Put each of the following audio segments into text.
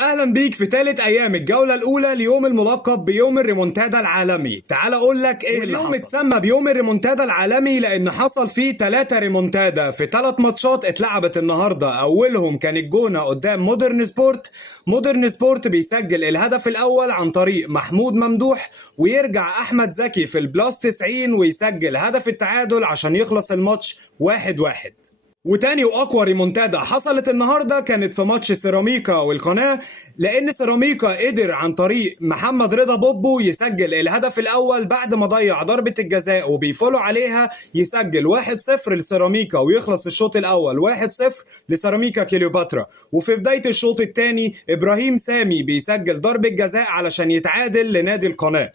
اهلا بيك في ثالث ايام الجوله الاولى ليوم الملقب بيوم الريمونتادا العالمي. تعال اقول لك ايه اللي حصل. اتسمى بيوم الريمونتادا العالمي لان حصل فيه 3 ريمونتادا في 3 ماتشات اتلعبت النهارده. اولهم كان الجونه قدام مودرن سبورت. مودرن سبورت بيسجل الهدف الاول عن طريق محمود ممدوح، ويرجع احمد زكي في البلاس 90 ويسجل هدف التعادل عشان يخلص الماتش 1-1. وتاني واقوى ريمونتادا حصلت النهارده كانت في ماتش سيراميكا والقناه، لان سيراميكا قدر عن طريق محمد رضا بوبو يسجل الهدف الاول بعد ما ضيع ضربه الجزاء وبيفولو عليها، يسجل 1-0 لسيراميكا ويخلص الشوط الاول 1-0 لسيراميكا كليوباترا. وفي بدايه الشوط الثاني ابراهيم سامي بيسجل ضربه جزاء علشان يتعادل لنادي القناه،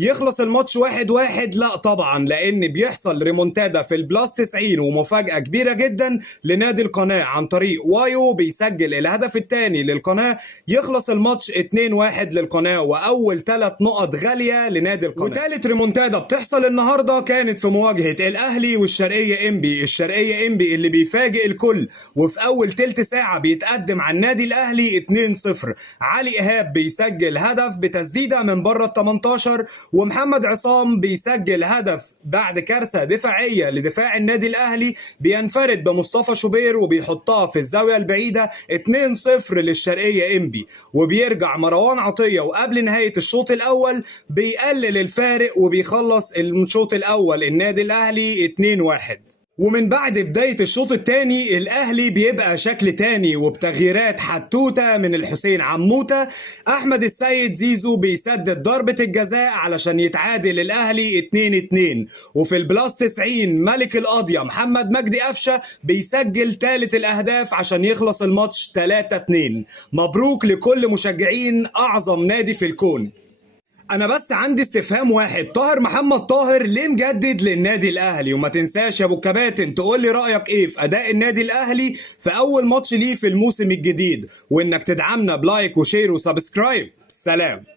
يخلص الماتش 1-1. لا طبعا، لان بيحصل ريمونتادا في البلاس 90 ومفاجأة كبيرة جدا لنادي القناة عن طريق وايو بيسجل الهدف الثاني للقناة، يخلص الماتش 2-1 للقناة، واول 3 نقط غالية لنادي القناة. وثالث ريمونتادا بتحصل النهاردة كانت في مواجهة الاهلي والشرقية انبي. الشرقية انبي اللي بيفاجئ الكل وفي اول تلت ساعة بيتقدم على النادي الاهلي 2-0. علي ايهاب بيسجل هدف بتسديدة من بره ال 18، ومحمد عصام بيسجل هدف بعد كارثة دفاعية لدفاع النادي الأهلي، بينفرد بمصطفى شوبير وبيحطها في الزاوية البعيدة 2-0 للشرقية انبي. وبيرجع مروان عطية وقبل نهاية الشوط الأول بيقلل الفارق وبيخلص الشوط الأول النادي الأهلي 2-1. ومن بعد بداية الشوط الثاني الأهلي بيبقى شكل تاني وبتغييرات حتوتة من الحسين عموتة. أحمد السيد زيزو بيسدد ضربة الجزاء علشان يتعادل الأهلي 2-2. وفي البلاس 90 ملك القاضية محمد مجدي قفشة بيسجل ثالث الأهداف عشان يخلص الماتش 3-2. مبروك لكل مشجعين أعظم نادي في الكون. انا بس عندي استفهام واحد، طاهر محمد طاهر ليه مجدد للنادي الاهلي؟ وما تنساش يا ابو الكباتن تقول لي رايك ايه في اداء النادي الاهلي في اول ماتش ليه في الموسم الجديد، وانك تدعمنا بلايك وشير وسبسكرايب. سلام.